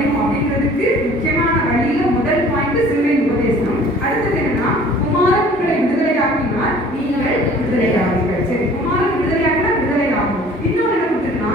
அடையணும் அப்படின்றதுக்கு முக்கியமான வழியில முதல் பாயிண்ட் சிலுவையின் உபதேசம். அடுத்தது என்னன்னா, குமாரன் உங்களை விடுதலையாக்கினால் நீங்கள் விடுதலையாவீர்கள். சரி, குமாரன் விடுதலையாக்கினா விடுதலை ஆகும். இன்னொன்று என்ன கொடுத்துருன்னா,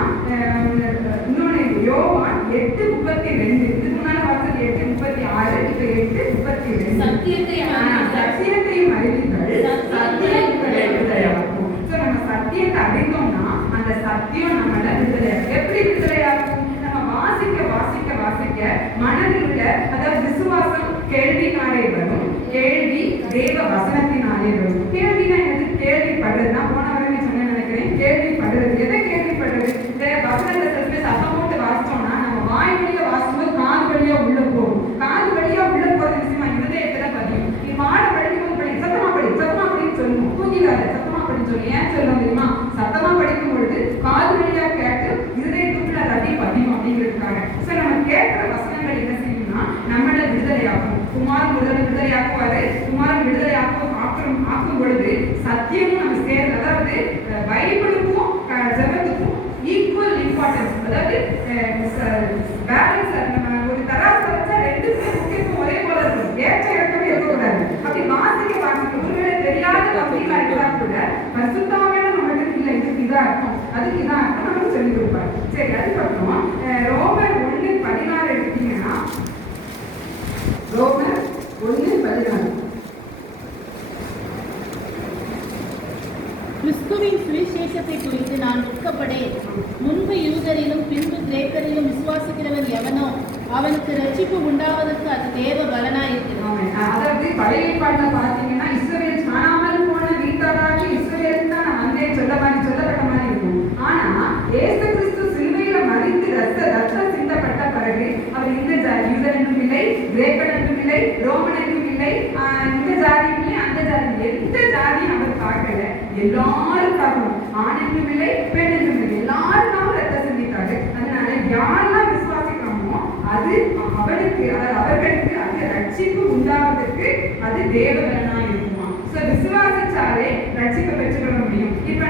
இன்னொன்று யோவான் 8:32. இதுக்கு முன்னால பார்த்தது 8:36, இப்ப 8:32. சத்தியத்தையும் அறிவீர்கள், சத்தியம் உங்களை விடுதலையாக்கும். நம்ம சத்தியத்தை அறிந்தோம்னா அந்த சத்தியம் நம்மள விடுதலையாகும். எப்படி விடுதலையாகும்? நம்ம வாசிக்க வாசிக்க வாசிக்க மனதில் உள்ள, அதாவது விசுவாசம் கேள்வினாலே வரும், கேள்வி தேவ வசனத்தினாலே வரும். கேள்வினா என்னது? கேள்விப்படுறது. நான் போன வரவே சொன்ன நினைக்கிறேன். கேள்விப்படுறது. எதை கேள்விப்படுறது? இந்த வசனத்தை சத்தம் போட்டு வாசிச்சோம்னா நம்ம வாய் வழியா வாசிக்கும்போது காது வழியா உள்ள போகும். காது வழியா உள்ள போறது விஷயமா இருதயத்துல பதியும். நீ மாட படிக்கும்போது படி, சத்தமா படி, சத்தமா படின்னு சொல்லணும். தூங்கிடாத, சத்தமா படின்னு சொல்லி. ஏன் சொல்லுவோம் தெரியுமா? சத்தமா படிக்கும் பொழுது காது வழியா கேட்டு இருதயத்துக்குள்ள ரதி பதியும் அப்படிங்கிறதுக்காக. சோ நம்ம கேட்கிற வசனங்கள் என்ன செய்யும்னா நம்மள விடுதலையாகும். குமாரன் விடுதலையாக்குவாரு. குமாரன் விடுதலையாக்கும் பொழுது சத்தியமும் நம்ம சேர்ந்து, அதாவது பைபிளுக்கும் ஜெபத்துக்கும் ஈக்குவல் இம்பார்ட்டன்ஸ், அதாவது பேலன்ஸ். நம்ம ஒரு தராசு வச்சா ரெண்டுமே முக்கியத்துவம் ஒரே போல இருக்கும். ஏற்ற இறக்கமே இருக்கக்கூடாது. அப்படி வாசிக்க ஒருவேளை தெரியாத பகுதிகளா இருந்தா கூட பரிசுத்தமான நம்மளுக்கு இல்லை, இதுக்கு இதான் இருக்கும், அதுக்கு இதான் இருக்கும், நமக்கு சொல்லிக் கொடுப்பாரு. சரி, அதுக்கப்புறம் ரோமர் 1:16 எடுத்தீங்கன்னா, ரோமர் 1:16 கிறிஸ்துவின் சுவிசேஷத்தை குறித்து நான் துக்கப்படேன். முன்பு யூதரிலும் பின்பு கிரேக்கரிலும் விசுவாசிக்கிறவன் எவனோ அவனுக்கு ரட்சிப்பு உண்டாவதற்கு அது தேவ பலனாயிருக்கிறது. அதாவது பழைய ஏற்பாட்டுல பாத்தீங்கன்னா இஸ்ரவேல் காணாமல் போன வீட்டாராகி இஸ்ரவேல் தான் நான் வந்தேன் சொல்லப்பட்ட மாதிரி இருக்கும். ஆனா இயேசு கிறிஸ்து சிலுவையில மரித்து ரத்தம் சிந்தப்பட்ட பிறகு அவர் இந்த யூதர் என்றும் இல்லை, கிரேக்கன் என்றும் இல்லை, ரோமன் என்றும் இல்லை, இந்த ஜாதியும் இல்லை, அந்த ஜாதி, எந்த ஜாதியும் அவர் பார்க்கல. எல்லாருக்காகவும், ஆண் என்றும் இல்லை, பெண் என்றும் இல்லை, எல்லாருக்காகவும் ரத்தம் சிந்தித்தாரு. அதனால யாரெல்லாம் விசுவாசிக்கிறோமோ அது அவர்களுக்கு அது ரட்சிப்பு உண்டாவதற்கு அது தேவபலனா இருக்குமா. சோ விசுவாசிச்சாலே ரட்சிப்பை பெற்றுக்கொள்ள முடியும். இப்ப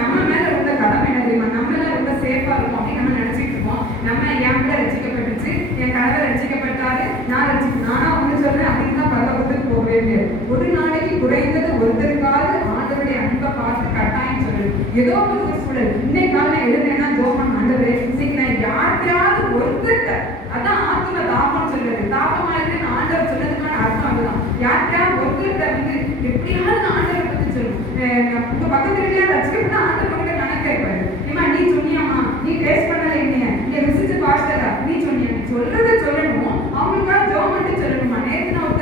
நம்ம மேல உள்ள கடமை என்ன தெரியுமா? நம்ம எல்லாம் ரொம்ப சேஃபா இருக்கும் அப்படின்னு நம்ம நினைச்சிட்டு இருக்கோம். நம்ம என் கூட ரட்சிக்கப்பட்டுச்சு, என் கணவர் ரட்சிக்கப்பட்டாரு, நானா ஒண்ணு சொல்றேன் அப்படின்னு தான் பரலோகத்துக்கு போகவே முடியாது. ஒரு நாளைக்கு குறைந்தது ஒருத்தருக்காவது ஆண்டவருடைய அன்பை பார்த்து கட்டாயம் சொல்லணும். ஏதோ ஒரு சூழல் இன்னைக்கு காலையில எழுந்தேன்னா ஜோமன் ஆண்டவரே சீக்கிரம் யார்கிட்டயாவது ஒருத்தர், அதான் ஆத்ம தாபம் சொல்றது. தாபமா இருக்குன்னு ஆண்டவர் சொன்னதுக்கான அர்த்தம் அதுதான். யார்கிட்டயாவது ஒருத்தர்கிட்ட வந்து எப்படியாவது ஆண்டவரை பத்தி சொல்லணும். உங்க பக்கத்துல இல்லையா ரசிக்கப்பட்டா ஆண்டவர் கிட்ட கணக்கு கேட்பாரு. ஏமா நீ சொன்னியாமா, நீ டேஸ்ட் பண்ணல, இல்லையா நீ ருசிச்சு பார்த்ததா, நீ சொன்னியா, நீ சொல்றத சொல்லணும், அவங்களுக்காக ஜோமன்ட்டு சொல்லணுமா. நேற்று நான்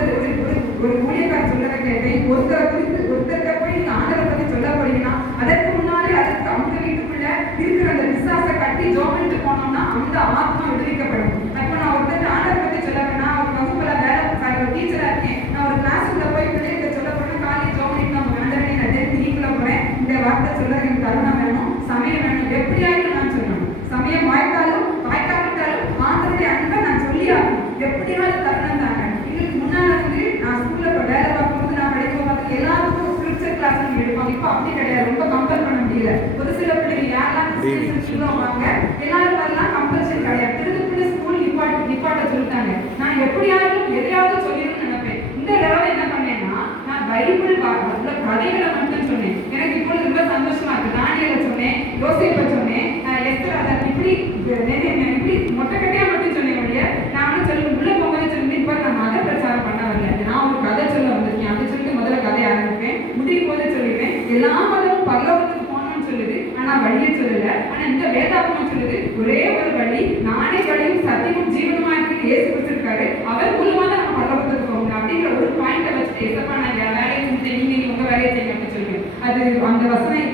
ஒரு ஊழியக்காரர் சொல்லதை கேட்டேன். ஒருத்தர்கிட்ட போய் நீங்க ஆண்டவரை பத்தி சொல்ல போறீங்கன்னா அதற்கு முன்னாடி அதுக்கு அவங்க வீட்டுக்குள்ள இருக்கிற அந்த விசுவாச கட்டி ஜோமன்ட்டு போனோம்னா அந்த ஆத்மா விடுவிக்கப்படும். அப்போ நான் ஒருத்தர் ஆண்டவரை பத்தி சொல்ல போறேன்னா, ஒரு வகுப்புல வேலை டீச்சரா இருக்கேன், நான் ஒரு கிளாஸ்ல போய் பிள்ளைகிட்ட சொல்ல போறேன், காலேஜ் ஜோமன்ட்டு நம்ம ஆண்டவரை நான் திருப்பிக்குள்ள போறேன், இந்த வார்த்தை சொல்ல எனக்கு தருணம் வேணும், சமயம் வேணும், எப்படியாவது நான் சொல்லணும். சமயம் வாய்த்தாலும் வாய்க்காவிட்டாலும் ஆண்டவருடைய அன்பை நான் சொல்லி ஆகணும். எப்படியாவது தருணம் தாங்க. இதுக்கு முன்னால வந்து நான் ஸ்கூல்ல வேலை பார்க்கும்போது நான் படிக்கும்போது எல்லாருக்கும் ஸ்கிரிப்சர் கிளாஸ் எடுப்பாங்க. இப்போ அப்படி கிடையாது, ரொம்ப கம்பல் பண்ண முடியல. ஒரு சில பிள்ளைங்க யாரெல்லாம் வாங்க எல்லாரும் வரலாம், கம்பல்சரி கிடையாது. திருப்பி ஸ்கூல் நிப்பாட்ட சொல்லிட்டாங்க. நான் எப்படியாவது எதையாவது சொல்லிடணும்னு நினைப்பேன். இந்த தடவை என்ன பண்ணேன்னா, நான் பைபிள் கதைகளை மட்டும் சொன்னேன். எனக்கு இப்பொழுது ரொம்ப சந்தோஷமா இருக்கு. தானியேலை சொன்னேன், யோசேப்பை சொன்னேன், எஸ்தர், அதை இப்படி மொட்டைக்கட்டையா மட்டும் சொன்னேன். நான் சொல்லி உள்ள போகும்போது சொல்லி இப்போ நான் மத பிரச்சாரம் பண்ண வரல, நான் ஒரு கதை சொல்ல வந்திருக்கேன். அப்படி சொல்லிட்டு முதல்ல கதை ஆரம்பிப்பேன். முடியும் போது சொல்லிடுவேன், எல்லா மதமும் பரலோகத்துக்கு போகணும்னு சொல்லுது, ஆனா வழியை சொல்லல. ஆனா இந்த வேதாகமம் சொல்லுது ஒரே ஒரு வழி, நானே வழியும் சத்தியமும் ஜீவனுமா இருக்கு இயேசு கொடுத்திருக்காரு, அவர் மூலமா தான் நம்ம பரலோகத்துக்கு போகணும் அப்படிங்கிற ஒரு பாயிண்ட வச்சுட்டு எசப்பா நான் வேலையை செஞ்சேன், நீங்க உங்க வேலையை செய்யுங்க அப்படின்னு சொல்லுவேன். அது அந்த வசனம்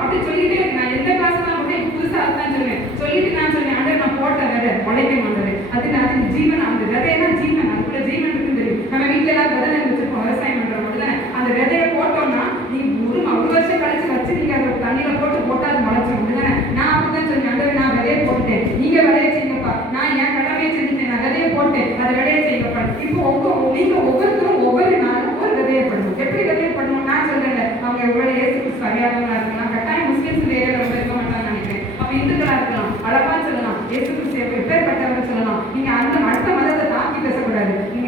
அப்படி சொல்லிட்டே நான் எந்த கிளாஸ்லாம் அப்படியே புதுசா அதுதான் சொல்லுவேன். சொல்லிட்டு நான் சொல்லுவேன், ஆண்டவர் நான் போட்ட விதை உழைக்க மாட்டேன், அது ஜீவன், அந்த விதைனா ஜீவன், அதுக்குள்ள ஜீவன் இருக்குன்னு தெரியும். நம்ம வீட்டுல எல்லாம் விதை வச்சிருக்கோம், விவசாயம் பண்றோம் அப்படிதானே. அந்த விதையை போட்டோம்னா நீங்க ஒரு வருஷம் கழிச்சு வச்சு நீங்க அதை தண்ணியில போட்டு அது முளைச்சிடும் அப்படிதானே. நான் அப்படிதான் சொன்னேன், ஆண்டவர் நான் விதையை போட்டேன், நீங்க விதையை செய்யுங்கப்பா, நான் என் கடமையை செஞ்சுட்டேன், நான் விதையை போட்டேன், அதை விதையை செய்யுங்கப்பா. இப்போ நீங்க ஒவ்வொருத்தரும் ஒவ்வொரு நாளும் ஒரு விதையை பண்ணணும். எப்படி விதையை பண்ணணும் நான் சொல்றேன். அவங்க எவ்வளவு ஏசு சரியானவங்களா இருக்கலாம், கட்டாயம் முஸ்லிம்ஸ் ஏரியாவில் ரொம்ப இருக்க மாட்டாங்கன்னு நினைக்கிறேன். அப்ப இந்துக்களா இருக்கலாம், அழகா சொல்லலாம், இயேசு கிறிஸ்து எப்பேற்பட்டவர் சொல்லலாம். நீங்க அந்த அடுத்த மதத்தை தாக்கி பேசக்கூடாது. நீங்க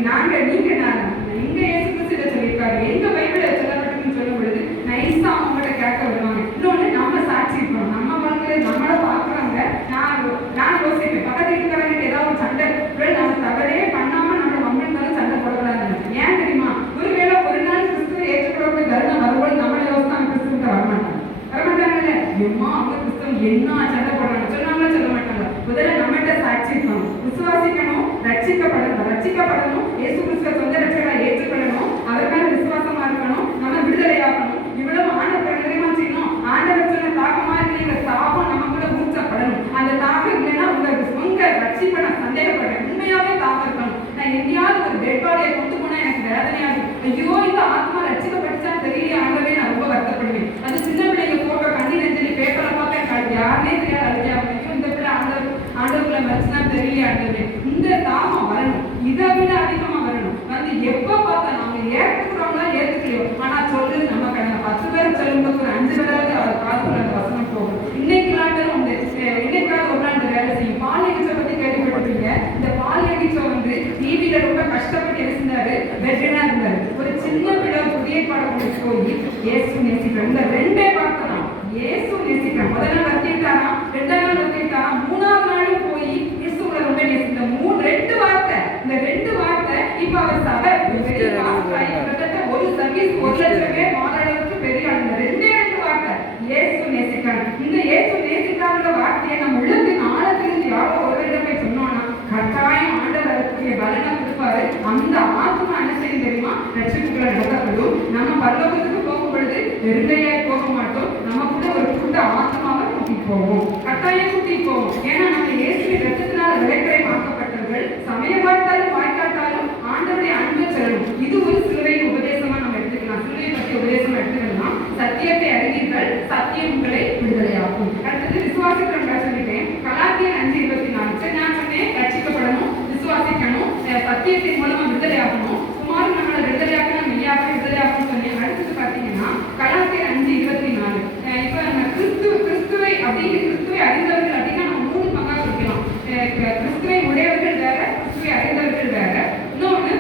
இயேசு கிறிஸ்து சொல்லியிருக்காரு, எங்க பைபிள சொல்லப்பட்டிருக்குன்னு சொல்லும் பொழுது நைஸா அவங்ககிட்ட கேட்க வருவாங்க. இன்னொன்னு நம்ம சாட்சி இருக்கணும். நம்ம வாழ்க்கையில நம்மள பாக்குறாங்க. நான் யோசிப்பேன், பக்கத்து வீட்டுக்காரங்க ஏதாவது சண்டை நம்ம தவறே பண்ணாம நம்ம மம்மளும் சண்டை போடக்கூடாது. ஏன் தெரியுமா? ஒருவேளை ஒரு நாள் கிறிஸ்துவ ஏற்றுக்கூட தருணம் வரும்போது நம்மள யோசித்தான் கிறிஸ்துவ வரமாட்டாங்கல்ல. எம்மா அவங்க கிறிஸ்தவம் என்ன சண்டை போடுறாங்க சொன்னாங்களா? சொல்ல மாட்டாங்க. முதல்ல நம்மகிட்ட சாட்சி இருக்கணும், விசுவாசிக்கணும், ரட்சிக்கப்படணும், இயேசு கிறிஸ்துவ சொந்த ரட்சகரா ஏற்றுக்கொள்ளணும், அவர் மேல விசுவாசமா இருக்கணும், நம்ம விடுதலையாகணும். இவ்வளவு ஆண்டவர் நிறைமா செய்யணும். ஆண்டவர் சொன்ன தாகமா இருக்கிற தாகம் நம்ம கூட ஊற்றப்படணும். அந்த தாகம் இல்லைன்னா உங்க ரட்சிப்பை நான் சந்தேகப்படுறேன். உண்மையாவே தாகம் இருக்கணும். நான் எங்கேயாவது ஒரு டெட் பாடியை கொண்டு போனா எனக்கு வேதனையா இருக்கும். ஐயோ, இந்த ஆத்மா ரட்சிக்கப்பட்டுச்சா தெரியல ஆண்டவே, நான் ரொம்ப வருத்தப்படுவேன். அது சின்ன பிள்ளைங்க போட்டோ கண்ணீர் அஞ்சலி பேப்பரை பார்த்து எனக்கு யாருனே தெரியாது. அழுதியா இந்த பிள்ளை ஆண்டவர்களை மறைச்சுனா தெரியல ஆண்டவே. இந்த தாகம் வரணும், இதை விட அதிகமா வரணும். வந்து எப்ப பார்த்தா நாங்க ஏற்றுக்கிறோம்னா ஏற்றுக்கலையோ, ஆனா சொல்றது நம்ம கடமை. 10 பேர் சொல்லும்போது ஒரு 5 பேராவது காலத்துல அந்த வசனம் போகும். இன்னைக்கு நாட்களும் உண்டு. இன்னைக்காவது ஒரு நாள் இந்த வேலை செய்யும். பால் எகிச்சை பத்தி கேள்விப்பட்டிருக்கீங்க. இந்த பால் எகிச்சை வந்து டிவியில ரொம்ப கஷ்டப்பட்டு இருந்தாரு, வெட்டனா இருந்தாரு. ஒரு சின்ன பிள்ளை புதிய பாடம் போய் இயேசு நேசிக்கிறோம், இந்த 2 பார்த்தலாம். இயேசு நேசிக்கிறோம். முதல்ல வத்திட்டாராம், 2ஆம் நாள் வத்திட்டாராம், 3ஆவது நாளும் போய் இயேசுவை ரொம்ப நேசிக்கிறோம். 2 வார்த்தை. இந்த 2 வார்த்தை இப்ப அவர் சபை ஒரு சர்வீஸ் 1 லட்சம் பேர் மாறாளவுக்கு பெரிய ஆளுங்க. 2 வார்த்தை இயேசு நேசிக்கிறார். இந்த இயேசு நேசிக்கிறாங்க வார்த்தையை நம்ம உள்ளத்தின் ஆழத்திலிருந்து யாரோ ஒருவரிடமே சொன்னோம்னா கட்டாயம் ஆண்டவர் அதற்குரிய பலனை கொடுப்பாரு. அந்த ஆத்மா என்ன செய்யும் தெரியுமா? ரட்சிப்புகளை நடத்தப்படும். நம்ம பரலோகத்துக்கு போகும் பொழுது வெறுங்கையா போக மாட்டோம். நம்ம கூட ஒரு கூட்ட ஆத்மாவை கூட்டி போவோம், கட்டாயம் கூட்டி போவோம். ஏன்னா நம்ம இயேசுவின் ரத்தத்தினால விளைக்கரை மாற்றப்பட்டவர்கள். சமயம் பார்த்தாலும் வாய்க்காட்டாலும் ஆண்டவருடைய அன்பை செல்லணும். இது ஒரு சிலுவையின் உபதேசமா நம்ம எடுத்துக்கலாம். சிலுவை பற்றி உபதேசம் எடுத்துக்கலாம். சத்தியத்தை அறிவீர்கள், சத்தியம் உங்களை விடுதலையாகும். அடுத்தது விசுவாசிக்கிறோம் சொல்லிட்டேன். கலாத்தியர் 5:24. சரி, நான் சொன்னேன் ரட்சிக்கப்படணும், விசுவாசிக்கணும், சத்தியத்தின் மூலமா விடுதலையாகணும். குமார் நம்மளை விடுதலையாக்கணும், மெய்யாக விடுதலையாகணும் சொன்னேன். அடுத்தது பார்த்தீங்கன்னா கலாத்தியர் 5:24. இப்ப நம்ம கிறிஸ்துவை அறிந்தவர்கள் அப்படின்னா நம்ம 3 பங்கா பிரிக்கலாம். கிறிஸ்துவை உடையவர்கள் வேற, கிறிஸ்துவை அறிந்தவர்கள் வேற. இன்னொன்னு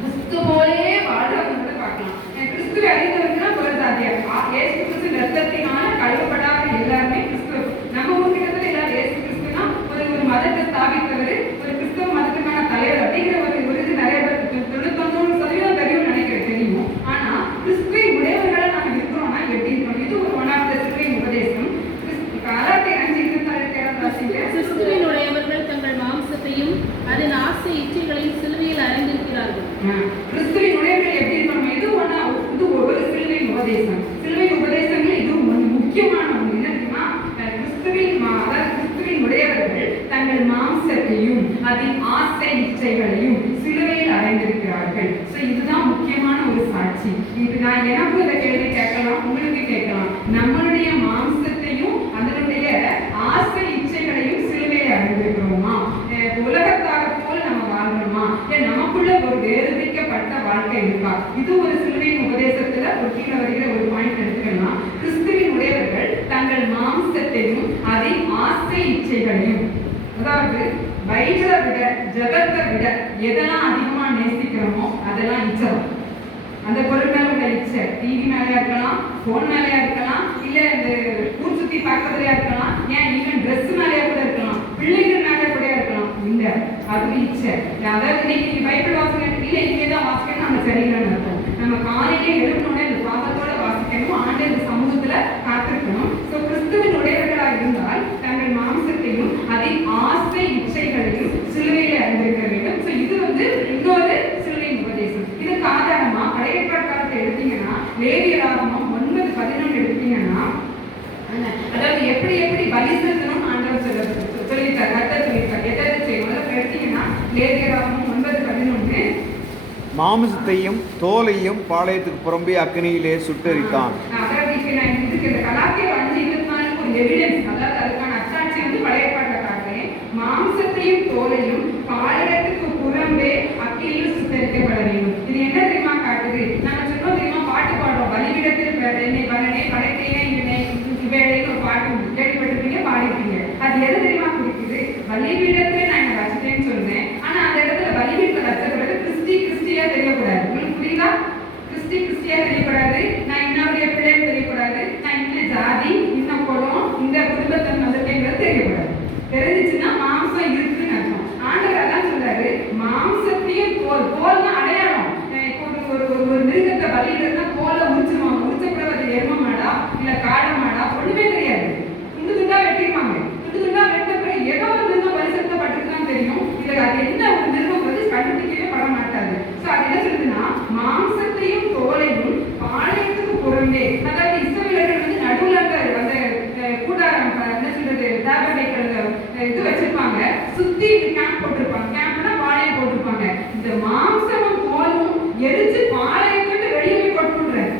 கிறிஸ்து போலே வாழ்றவங்க பார்க்கலாம். கிறிஸ்துவை அறிந்தவர்கள் ஒரு சாதியார். இயேசு கிறிஸ்து ரத்தத்தினால கழுவப்படாத எல்லாருமே கிறிஸ்துவ. நம்ம ஊர்கிட்டத்துல எல்லாரும் இயேசு கிறிஸ்துனா ஒரு மதத்தை ஸ்தாபித்தவர், ஒரு கிறிஸ்துவ மதத்துக்கான தலைவர் அப்படிங்கிற ஒரு இது நிறைய பேர் 99% தெரியும் நினைக்கிறேன், தெரியும். ஆனா கிறிஸ்துவை உடையவர்களை நம்ம இருக்கிறோம்னா எப்படி இருக்கணும்? இது ஒரு ஒன் ஆஃப் த சிலுவையின் உபதேசம். கலாத்தியர் 5:24 கிறிஸ்துவின் உடையவர்கள் தங்கள் மாம்சத்தையும் அதன் ஆசை இச்சைகளையும் சிலுவையில் அறைந்திருக்கிறார்கள். கிறிஸ்துவின் உடையவர்கள் எப்படி இருக்கணும்? இது ஒரு சிலுவையின் உபதேசம். சிலுவையின் உபதேசங்கள் இது முக்கியமான ஒன்று. என்ன தெரியுமா? கிறிஸ்துவின் உடையவர்கள் தங்கள் மாம்சத்தையும் அதன் ஆசை இச்சைகளையும் சிலுவையில் அடைந்திருக்கிறார்கள். இதுதான் முக்கியமான ஒரு சாட்சி. இது நான் எனக்கும் இந்த கேள்வி கேட்கலாம், உங்களுக்கு கேட்கலாம். நம்மளுடைய மாம்சத்தையும் அதனுடைய ஆசை இச்சைகளையும் சிலுவையில் அடைந்திருக்கிறோமா? உலகத்தாக போல நம்ம வாழ்றோமா? நமக்குள்ள ஒரு வேறுவிக்கப்பட்ட வாழ்க்கை இருக்கா? இது ஒரு சிலுவையின் உபதேசத்துல ஒரு கீழே வருகிற ஒரு பாயிண்ட் எடுத்துக்கலாம். கிறிஸ்துவின் உடையவர்கள் தங்கள் மாம்சத்தையும் அதன் ஆசை இச்சைகளையும், அதாவது பைபிளை விட ஜெபத்தை விட எதெல்லாம் அதிகமா நேசிக்கிறோமோ அதெல்லாம் இச்சம். அந்த பொருள் மேல உள்ள இச்சை டிவி மேலயா இருக்கலாம், போன் மேலயா இருக்கலாம், இல்ல இந்த ஊர் சுத்தி பார்க்கறதுலயா இருக்கலாம், ஏன் ஈவன் ட்ரெஸ் மேலயா கூட இருக்கலாம், பிள்ளைகள் மேல கூட இருக்கலாம். இல்ல, அது இச்சை. அதாவது இன்னைக்கு பைபிள் வாசிக்கணும், இல்ல இங்கேதான் வாசிக்கணும், நம்ம சரியில்லைன்னு அர்த்தம். நம்ம காலையிலே எழுப்பணும்னே இந்த பாவத்தோட வாசிக்கணும், ஆண்டு இந்த சமூகத்துல காத்திருக்கணும். கிறிஸ்துவின் உடையவர்களாக இருந்தால் தங்கள் மாம்சத்தையும் அதன் ஆசை இச்சைகளையும் சிலுவையிலே அறிந்திருக்க வேண்டும். இது இன்னொரு சிலுவையின் உபதேசம். இதுக்கு ஆதாரமா பழைய ஏற்பாடு எடுத்தீங்கன்னா லேவியராகமம் 9:11 எடுத்தீங்கன்னா, அதாவது எப்படி பலி செலுத்தணும் ஆண்டவர் சொல்லியிருக்காரு, கர்த்தர் சொல்லியிருக்காரு. எதை செய்யணும் எடுத்தீங்கன்னா லேவியராகமம் 9:11 மாமிசத்தையும் தோலையும் பாளையத்துக்கு புறம்பே அக்கினியிலே சுட்டெரித்தான். மாம்சத்தையும் தோலையும் பாளையத்துக்கு புறம்பே அக்கினியில் சுட்டெரிக்கப்பட வேண்டும். இது என்ன தெரியுமா காட்டுது? நம்ம சொன்னோம் தெரியுமா, பாட்டு பாடுறோம், பலிபீடத்தில் படைத்தேனே படைத்தேனே இவனே இவைன்னு ஒரு பாட்டு கேள்விப்பட்டிருப்பீங்க, பாடிருப்பீங்க. அது எது தெரியுமா பலிபீடத்திலே நான் என்ன வச்சுட்டேன்னு சொல்றேன். ஆனா அந்த இடத்துல பலிபீடத்துல வச்ச பிறகு கிறிஸ்டியா தெரியக்கூடாது. உங்களுக்கு புரியுதா? கிறிஸ்டியா தெரியக்கூடாது, நான் இன்னொரு பிள்ளைன்னு தெரியக்கூடாது, நான் இன்ன ஜாதி, இன்ன குலம், இந்த குடும்பத்தை வந்திருக்கேங்கிறது தெரியக்கூடாது. தெரிஞ்சிச்சுன்னா மாம்சம் இருக்குன்னு அர்த்தம். ஆண்டவர் அதான் சொல்றாரு, மாம்சத்தையும் தோல் தான் அடையாளம். இப்போ ஒரு மிருகத்தை பலியில இருந்தா தோலை உரிச்சிருவாங்க. உரிச்ச பிறகு அது எரும மாடா இல்ல காடை மாடா ஒண்ணுமே தெரியாது. துண்டு துண்டா வெட்டிடுவாங்க. துண்டு துண்டா வெட்ட பிறகு ஏதோ ஒரு மிருகம் பரிசுத்தப்பட்டிருக்குதான் தெரியும். இதுல அது என்ன ஒரு மிருகம் வந்து கண்டுபிடிக்கவே பட மாட்டாது. சோ அது என்ன சொல்லுதுன்னா, மாம்சத்தையும் தோலையும் பாளையத்துக்கு புறம்பே, அதாவது இஸ்ரவேலர்கள் வந்து நடுவுல அந்த கூடாரம் என்ன சொல்றது தாபடைகள் இது வச்சிருப்பாங்க, சுத்தி கேம்ப் போட்டிருப்பாங்க. கேம்ப்னா பாளையம் போட்டிருப்பாங்க. இந்த மாம்சமும் தோலும் எரிச்சு பாளையத்துக்கு வெளியே போய் கொட்டுறாரு.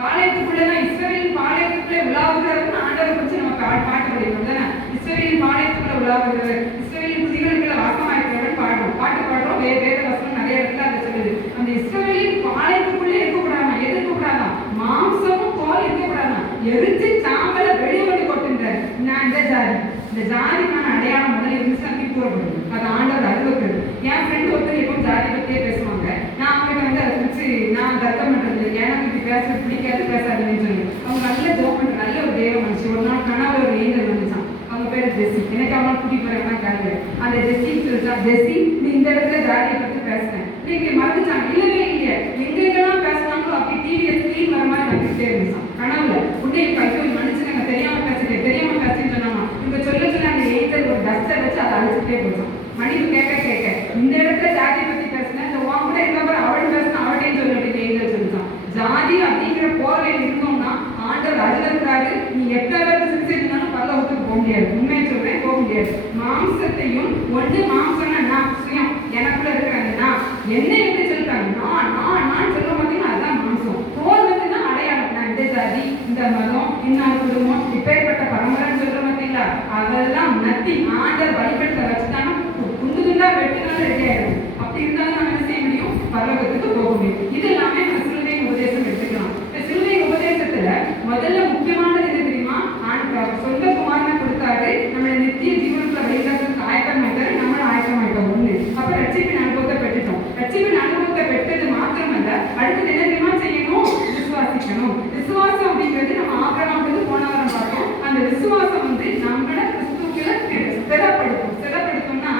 பாளையத்துக்குள்ளதான் இஸ்ரவேலின் பாளையத்துக்குள்ளே உலாவுகிறதுன்னு ஆண்டவரை குறிச்சு நம்ம பாட்டு படிக்கிறோம் தானே. இஸ்ரவேலின் பாளையத்துக்குள்ள உலாவுகிறவர், இஸ்ரவேலின் துதிகளுக்குள்ள வாசமாயிருக்கிறவர் பாட்டு பாடுறோம். வேத வசனம் நிறைய இடத்துல அதை சொல்லுது. அந்த இஸ்ரவேலின் பாளையத்துக்குள்ளே இருக்கக்கூடாதா, எதிர்க்கக்கூடாதான், மாம்சமும் தோல் இருக்கக்கூடாதான், எரிச்சு சாம்பலை வெளியே வந்து கொட்டுன்றார். நான் இந்த ஜாதிக்கான அடையாளம் முதல்ல இருந்துச்சு கூறப்படுது. அது ஆண்டவர் அனுபவிக்கிறது. என் ஃப்ரெண்டு ஒருத்தர் எப்பவும் ஜாதி பத்தியே பேசுவாங்க. நான் அவங்ககிட்ட வந்து அதை குறிச்சு நான் தர்க்கம் பண்றது, எனக்கு இப்படி பேசுறது பிடிக்காது, பேசாதுன்னு சொல்லி அவங்க நல்ல ஜோமெண்ட், நல்ல ஒரு தேவ மனுஷன். ஒரு நாள் கனவுல ஒரு ஏஞ்சல் வந்துச்சான். அவங்க பேரு ஜெஸ்ஸி. எனக்கு அவனை கூட்டி போறேன் கேட்க அந்த ஜெஸ்ஸி சொல்லிச்சா, ஜெஸ்ஸி நீ இந்த இடத்துல ஜாதியை பத்தி பேசுறேன் நீங்க மறந்துச்சாங்க. இல்லவே இல்லையே, எங்கெங்கெல்லாம் பேசுனாங்களோ அப்படி டிவியை ஸ்கிரீன் வர மாதிரி வந்துட்டே இருந்துச்சான் கனவுல. உடனே கையோ மனுஷங்க தெரியாம பேசுன்னு சொன்னாமா. இவங்க சொல்ல அந்த ஏஞ்சல் ஒரு டஸ்டர் வச்சு அதை அழிச்சுட்டே போச்சோம். மணிக்கு கேட்க இந்த இடத்துல ஜாதியை பத்தி பேசுனேன், இந்த உன் கூட இருந்தவரை அவள் பேசினா அவட்டையும் சொல்லிட்டு ஏஞ்சல் சொல்லிச்சான். ஜாதி அப்படிங்கிற போர்வையில் இருந்தோம்னா ஆண்டவர் அழுகிறாரு. நீ எத்தனை செஞ்சிருந்தாலும் பரலோகத்துக்கு போக முடியாது. உண்மையை சொல்றேன், போக முடியாது. மாம்சத்தையும் ஒன்று மாம்சம்னா நான் சுயம், எனக்குள்ள இருக்கிறாங்கன்னா என்ன எப்படி சொல்லிட்டாங்க, நான் சொல்ல மாட்டீங்கன்னா அதுதான் மாம்சம். தோல் வந்துன்னா அடையாளம், நான் இந்த ஜாதி, இந்த மதம், இன்னொரு குடும்பம், இப்பேற்பட்ட பரம்பரைன்னு சொல்ற மாட்டீங்களா, அதெல்லாம் நத்தி ஆண்டவர் வழிபடுத்த வச்சுட்டாங்க. துண்டு துண்டா வெட்டினாலும் ரெடி ஆயிடும். அப்படி இருந்தாலும் நம்ம என்ன செய்ய முடியும், பரலோகத்துக்கு போக முடியும். இது எல்லாமே நம்ம சிலுவை உபதேசம் எடுத்துக்கலாம். இந்த சிலுவை உபதேசத்துல முதல்ல முக்கியமானது என்ன தெரியுமா, சொந்த குமாரனை கொடுத்தாரு, நம்மளை நித்திய ஜீவனத்துல வெளியிடறதுக்கு ஆயத்தமாயிட்டாரு, நம்மள ஆயத்தமாயிட்டோம். ஒண்ணு. அப்ப ரட்சிப்பின் அனுபவத்தை பெற்றுட்டோம். ரட்சிப்பின் அனுபவத்தை பெற்றது மாத்திரமல்ல, அடுத்தது என்ன தெரியுமா செய்யணும், விசுவாசிக்கணும். விசுவாசம் அப்படிங்கிறது நம்ம ஆபிரகாமுக்கு போன வாரம் பார்த்தோம். அந்த விசுவாசம் வந்து நம்மள கிறிஸ்துவுக்குள்ள ஸ்திரப்படுத்தும்னா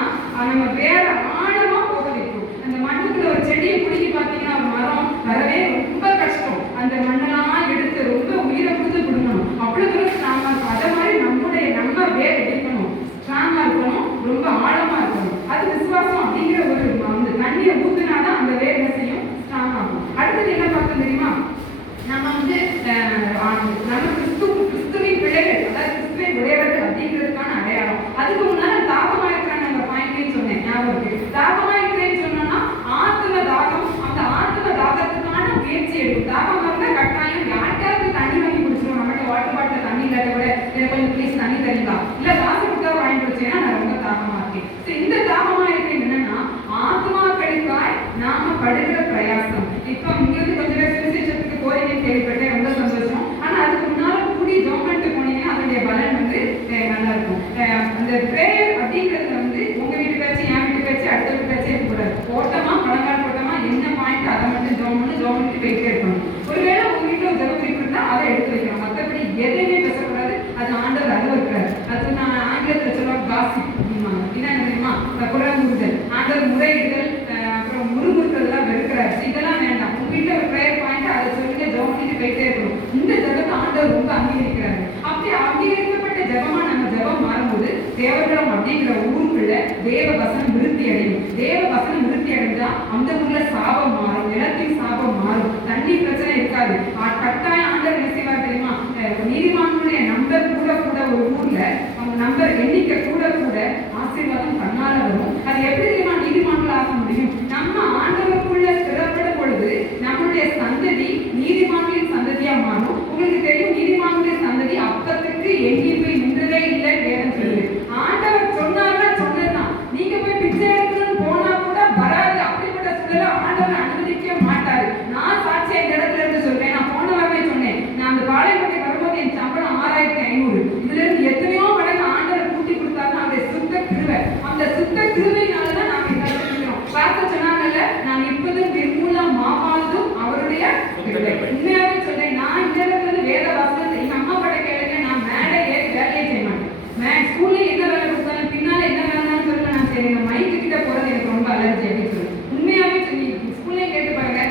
நம்ம வேற ஆழமா போக வைக்கும். அந்த மண்ணுக்குள்ள ஒரு செடியை பிடிக்கி பார்த்தீங்கன்னா ஒரு மரம் வரவே ரொம்ப கஷ்டம். அந்த மண்ணெல்லாம் எடுத்து ரொம்ப உயிரை கொடுத்து கொடுக்கணும். அவ்வளவு தூரம் ஸ்ட்ராங்கா இருக்கும். அதே மாதிரி நம்ம வேர் எடுக்கணும், ஸ்ட்ராங்கா இருக்கணும், ரொம்ப ஆழமா இருக்கணும். அது விசுவாசம் அப்படிங்கிற ஒரு அந்த தண்ணியை ஊத்துனாதான் அந்த வேர் என்ன செய்யும், ஸ்ட்ராங் ஆகும். அடுத்தது என்ன பார்த்தோம் தெரியுமா, நம்ம வந்து நம்ம கிறிஸ்துவின் பிள்ளைகள், அதாவது கிறிஸ்துவின் உடையவர்கள் அப்படிங்கிறதுக்கான அடையாளம். அதுக்கு முன்னால தாகமா இருக்கிறாங்க அந்த பாயிண்ட்லன்னு சொன்னேன், ஞாபகம். தாகமா இருக்கிறேன்னு சொன்னோம்னா ஆத்ம தாகம், அந்த ஆத்ம தாகத்துக்கான முயற்சி எடுக்கும். தாகம் இருந்தா கட்டாயம் யாருக்காவது தண்ணி வாங்கி குடிச்சிடும். நம்மகிட்ட வாட்டர் பாட்டில் தண்ணி இல்லாத கூட எனக்கு கொஞ்சம் ப்ளீஸ் தண்ணி தரீங்களா, இல்ல காசு கொடுத்தா வாங்கி குடிச்சேன்னா நான் ரொம்ப தாகமா இருக்கேன். இந்த தாகமா இருக்கிறது என்னன்னா ஆத்மாக்களுக்காய் நாம படுகிற பிரயாசம். இப்போ இங்கிருந்து கொஞ்சம் பேர் சுவிசேஷத்துக்கு போறீங்கன்னு கேள்விப்பட்டேன், ரொம்ப சந்தோஷம். ஆனா அதுக்கு முன்னால கூடி ஜோமெண்ட் போனீங்கன்னா அதனுடைய பலன் வந்து நல்லா இருக்கும். அந்த பிரேயர் அப்படிங்கிறது வந்து உங்க வீட்டு பேச்சு, என் வீட்டு பேச்சு, அடுத்த வீட்டு பேச்சு இருக்கக்கூடாது. போட்டமா பழங்கால் போட்டமா என்ன பாயிண்ட் அதை மட்டும் ஜோமெண்ட் போயிட்டே இருக்கணும். ஒருவேளை உங்க வீட்டுல ஒரு ஜெபம் இருந்தா அதை எடுத்து வைக்கணும். மற்றபடி எதையுமே பேசக்கூடாது. அது ஆண்டவர் அனுபவிக்கிறார். அது நான் ஆங்கிலத்தில் சொல்லுவாங்க காசிப் அப்படிம்பாங்க. அப்படின்னா என்ன தெரியுமா, குறமுறுதல், ஆண்டவர் முறையிடுதல், அப்புறம் முறுமுறுத்தல் வெறுக்கிறார். இதெல்லாம் வேண்டாம். உங்க வீட்டுல ஒரு பிரேயர் பாயிண்ட் அதை சொல்லிட்டு ஜெபம் போயிட்டே இருக்கணும். இந்த ஜெபத்தை ஆண்டவர் ரொம்ப அங்கீகரிக்கிறாரு. அப்படி அங்கீகரிக்கப்பட்ட ஜெபமா நம்ம ஜெபம் மாறும்போது தேவகுலம் அப்படிங்கிற ஊருக்குள்ள தேவ வசனம் விருத்தி அடையும். தேவ வசனம் விருத்தி அடைஞ்சா அந்த ஊர்ல சாபம் மாறும், நிலத்தின் சாபம் மாறும், தண்ணி பிரச்சனை இருக்காது. கட்டாயம் ஆண்டவர் என்ன செய்வார் தெரியுமா, நீதிமான்களுடைய நம்பர் கூட ஒரு ஊர்ல அவங்க நம்பர் எண்ணிக்கை கூட ஆசீர்வாதம் தன்னால வரும். அது எப்படி தெரியுமா நீதிமான்கள் ஆக முடியும், நம்ம ஆண்டவருக்குள்ள ஸ்திரப்படும் பொழுது நம்மளுடைய சந்ததி நீதிமான்களின் சந்ததியா மாறும். உங்களுக்கு தெரியும், நீதிமான்களின் சந்ததி அப்பத்துக்கு எங்கி போய் நின்றதே இல்லை வேதம் சொல்லுது. ஆண்டவர் சொன்னார்னா சொன்னதுதான். நீங்க போய் பிச்சை எடுக்கணும்னு போனா கூட வராது. அப்படிப்பட்ட சூழலை ஆண்டவர் அனுமதிக்க மாட்டாரு. நான் சாட்சியா இந்த இடத்துல இருந்து சொல்றேன். நான் போன வாரமே சொன்னேன், நான் அந்த பாளையங்கோட்டை வரும்போது என் சம்பளம் 6500. இதுல இருந்து எத்தனையோ மடங்கு ஆண்டவர் கூட்டி கொடுத்தாரு. போறது எனக்கு ரொம்ப அலர்ஜி அப்படின்னு சொல்லி உண்மையாவே சொல்லி ஸ்கூல்லே கேட்டு பாருங்க,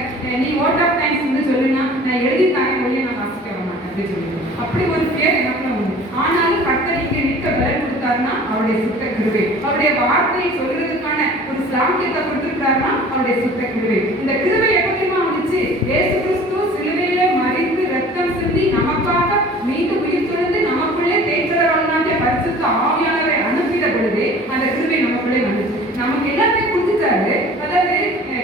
நீ வாட் ஆஃப் டைம்ஸ் வந்து சொல்லுனா நான் எழுதி தாங்க ஒழிய நான் வாசிக்க வர மாட்டேன் அப்படின்னு சொல்லி அப்படி ஒரு பேர் எனக்குள்ள உண்டு. ஆனாலும் கர்த்தர் இங்கே நிற்க பலன் கொடுத்தாருன்னா அவருடைய சுத்த கிருபை, அவருடைய வார்த்தையை சொல்றதுக்கான ஒரு சாக்கியத்தை கொடுத்திருக்காருன்னா அவருடைய சுத்த கிருபை. இந்த கிருபை எப்படிமா வந்துச்சு? இயேசு கிறிஸ்து சிலுவையில மரித்து ரத்தம் சிந்தி நமக்காக மீண்டும் உயிர் தெழுந்து நமக்குள்ளே தேய்கிறவர்களாகிய பரிசுத்த ஆவியானவரை அனுப்பிட பொழுது அந்த கிருபை நமக்குள்ளே வந்துச்சு. நமக்கு எல்லாத்தையும் கொடுத்துட்டாரு. அதாவது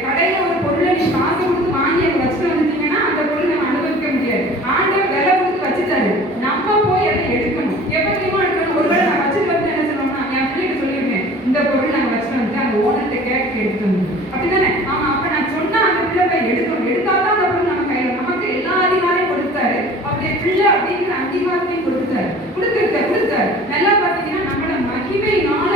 கடையில ஒரு பொருளை நீ காசு கொடுத்து வாங்கி அதை வச்சுட்டு வந்துட்டீங்கன்னா அந்த பொருள் நம்ம அனுபவிக்க முடியாது. ஆண்டவர் விலை கொடுத்து வச்சுட்டாரு, நம்ம போய் அதை எடுக்கணும். எப்படிமா எடுக்கணும்? ஒருவேளை நான் வச்சுட்டு வந்து என்ன சொல்லணும்னா என் பிள்ளைகிட்ட சொல்லியிருக்கேன், இந்த பொருள் நாங்கள் வச்சுட்டு வந்து அந்த ஓனர்கிட்ட கேட்டு எடுக்கணும் அப்படிதானே? ஆமா, அப்ப நான் சொன்னா அந்த பிள்ளை போய் எடுக்கணும். எடுத்தாதான் அந்த பொருள் நம்ம கையில. நமக்கு எல்லா அதிகாரையும் கொடுத்தாரு, அப்படியே பிள்ளை அப்படிங்கிற அங்கீகாரத்தையும் கொடுத்தாரு. நல்லா பாத்தீங்கன்னா நம்மளோட மகிமையினால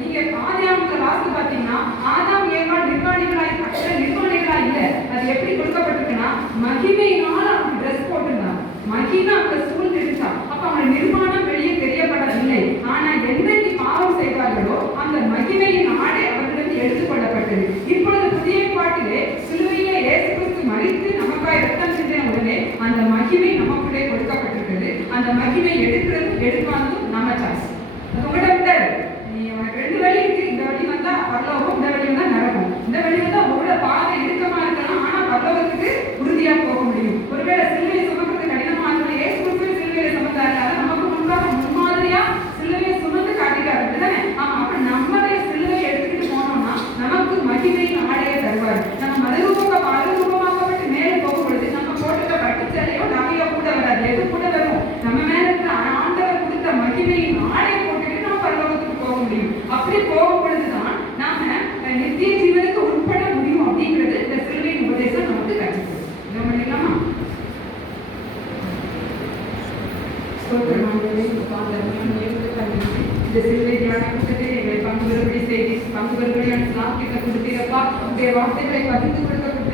நீங்க ஆதியாகமத்துல வாசித்து பாத்தீங்கன்னா ஆதாம் ஏவாள் நிர்வாணிகளாய் நிர்வாணிகளா இல்ல. அது எப்படி கொடுக்கப்பட்டிருக்குன்னா மகிமையினால அவங்க ட்ரெஸ் போட்டிருந்தாங்க, மகிமை அவங்க சூழ்ந்து இருந்தா. அப்ப அவங்க நிர்வாணம் வெளியே தெரியப்படவில்லை. ஆனா என்றைக்கு பாவம் செய்தார்களோ அந்த மகிமையின் ஆடை அவர்களிடம் எடுத்துக்கொள்ளப்பட்டது. இப்பொழுது புதிய பாட்டிலே சிலுவையிலே இயேசு கிறிஸ்து மரித்து நமக்காய் ரத்தம் சிந்தின உடனே அந்த மகிமை நமக்குள்ளே கொடுக்கப்பட்டிருக்கிறது. அந்த மகிமை எடுக்காததும் நம்ம சாய்ஸ். அது உங்கள்கிட்ட விட்டாரு. நீ உனக்கு 2 வழி இருக்கு. இந்த வழி வந்தா பரலோகம், இந்த வழி வந்தா நரகம். இந்த வழி வந்தா உங்களோட பாதை இறுக்கமா இருக்கலாம், ஆனா பரலோகத்துக்கு உறுதியா போக முடியும். ஒருவேளை சிலுவையை சுமக்கிறது கடினமா இருந்தாலும் இயேசு கிறிஸ்து சிலுவையை சுமந்தாரு. அதை நமக்கு முன்பாக முன்மாதிரியா சிலுவையை சுமந்து காட்டிட்டாரு அப்படிதானே? ஆமா, அப்ப நம்மளே சிலுவையை எடுத்துக்கிட்டு போனோம்னா நமக்கு மகிமையின் ஆடையை தருவாரு. நம்ம மறுரூபமாக்கப்பட்டு மேலே போகும் பொழுது நம்ம போட்டுக்க பட்டுச்சலையோ நகையோ கூட வராது. எது கூட வரும்? நம்ம மேல இருக்கிற ஆண்டவர் கொடுத்த மகிமையின் ஆடையை போட்டுட்டு நம்ம பரலோகத்துக்கு போக முடியும். அப்படி போகும் பொழுதுதான் நாம நித்திய ஜீவனுக்கு உட்பட முடியும் அப்படிங்கிறது இந்த சிலுவையின் உபதேசம் நமக்கு கற்றுக்கிறது. என்ன பண்ணிக்கலாமா? இந்த சிலுவை தியான கூட்டத்தை எங்களை பங்கு பெறும்படியான சாக்கியத்தை கொடுத்தீரப்பா. உங்களுடைய வார்த்தைகளை பகிர்ந்து கொடுக்கப்பட்ட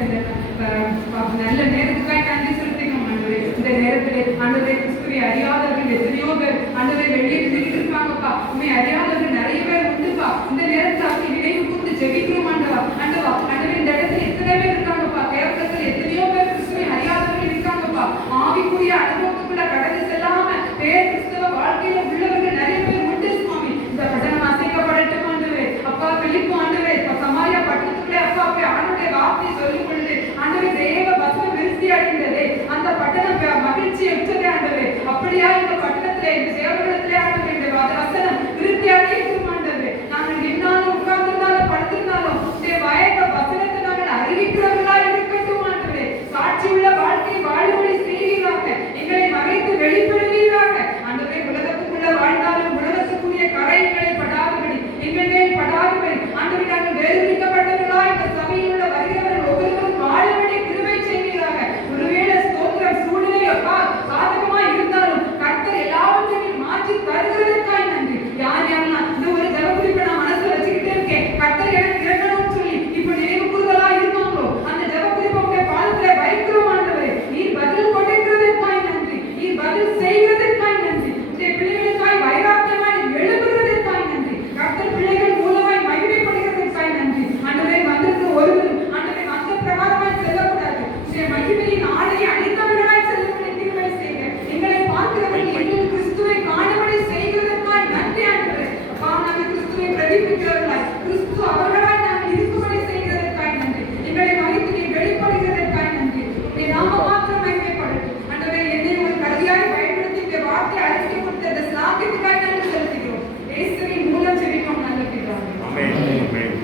நல்ல நேரத்துக்காக நன்றி செலுத்திக்கணும் ஆண்டவரே. இந்த நேரத்திலே ஆண்டவரே கிறிஸ்துவை அறியாதவர்கள் எத்தனையோ பேர் ஆண்டவரை வெளியே நின்றுட்டு இருக்காங்கப்பா. உண்மை அறியாதவர்கள் நிறைய பேர் உண்டுப்பா. இந்த நேரத்தில் அப்படி நினைவு கூர்ந்து ஜெபிக்கிறோம் ஆண்டவா. ஆண்டவரே இந்த இடத்துல எத்தனை பேர் இருக்காங்கப்பா. கேரளத்தில் எத்தனையோ பேர் கிறிஸ்துவை அறியாதவர்கள் இருக்காங்கப்பா. ஆவிக்குரிய அனுபவத்துக்குள்ள கடந்து செல்லாம பேர் கிறிஸ்தவ வாழ்க்கையில உள்ளவர்கள் நிறைய பேர் உண்டு சுவாமி. இந்த பட்டணம் அசைக்கப்படட்டும் ஆண்டவரே. அப்பா பிலிப்பு ஆண்டவரே சமாரியா பட்டணத்துக்குள்ளே அப்பா போய் ஆண்டவருடைய வார்த்தையை சொல்லும் பொழுது ஆண்டவரே தேவ வசனம் விருத்தி அடைந்தது. அந்த பட்டணம் மகிழ்ச்சி உச்சத்தை ஆண்டவரே. அப்படியா இந்த பட்டணத்திலே இந்த தேவனிடத்திலே ஆண்டவரே இந்த வசனம் விருத்தி அடையும் ஆண்டவரே. நாங்கள் நின்னாலும் உட்கார்ந்திருந்தாலும் படுத்திருந்தாலும் வயக்க வசனத்தை நாங்கள் அறிவிக்கிறவர்களா இருக்கட்டும் ஆண்டவரே. சாட்சி உள்ள வாழ்க்கை வாழும்படி செய்வீராக. எங்களை மறைத்து வெளிப்படுவீராக ஆண்டவரே. உலகத்துக்குள்ள வாழ்ந்தாலும் உலகத்துக்குரிய கரை எங்களை படாதபடி எங்களே படாதபடி ஆண்டவரே நாங்கள் வேறுவிக்கப்பட்டவர்களா இந்த சபையில் உள்ள வருகிறவர்கள் ஒவ்வொருவரும் வாழபடி கிருபை செய்வீராக. ஒருவேளை ஸ்தோத்திரம் சூழ்நிலை அப்பா சாதகமா இருந்தாலும் கர்த்தர் எல்லாவற்றையும் மாற்றி தருகிறதற்காய் நன்றி. யார் யாரெல்லாம் இந்த ஒரு ஜெபக்குறிப்பை நான் மனசுல வச்சுக்கிட்டே இருக்கேன், கர்த்தர் எனக்கு இறங்கணும்னு சொல்லி இப்ப நினைவு கூறுதலா இருக்காங்களோ அந்த ஜெபக்குறிப்பை உங்க பாதத்துல வைக்கிறோம் ஆண்டவரே. நீர் பதில் கொடுக்கிறதற்காய் நன்றி, நீர் பதில் செய்கிறதற்காய் நன்றி, உடைய பிள்ளைகளுக்காய் வைராக்கியமாய் எழுப்புகிறதற்காய் நன்றி, கர்த்தர் பிள்ளைகள் மூலமாய் மகிமைப்படுகிறதற்காய் நன்றி. ஆண்டவரே வந்திருக்கிற ஒருவரும் ஆண்டவரே அந்த பிரகாரமாய் செல்லக்கூடாது. உடைய மகிமையின் ஆடையை அணிந்தவர்களாய் செல்லக்கூடிய தீர்வை செய்க. எங்களை பார்க்கிறவர்கள் எங்கள் கிறிஸ்துவை காணும்படி செய்கிறதற்காய் நன்றி ஆண்டவரே. அப்பா நாங்கள் கிறிஸ்துவை பிரதிபிக்கிறவர்களாய் கிறிஸ்து அவர்களாய் நாங்கள் இருக்கும்படி செய்கிறதற்காய் நன்றி. எங்களை மறைத்து நீ வெளிப்படுகிறதற்காய் நன்றி. உடைய நாம மாத்திரம் மகிமைப்படட்டும் ஆண்டவரே. என்னை ஒரு கருவியாய் பயன்படுத்தி இந்த வார்த்தை அறிக்கை கொடுத்த இந்த சாக்கியத்துக்காய் நன்றி செலுத்துகிறோம். இயேசுவின் மூலம் ஜெபிக்கிறோம் நல்ல பிதாவே. ஆமென். ஆமென்.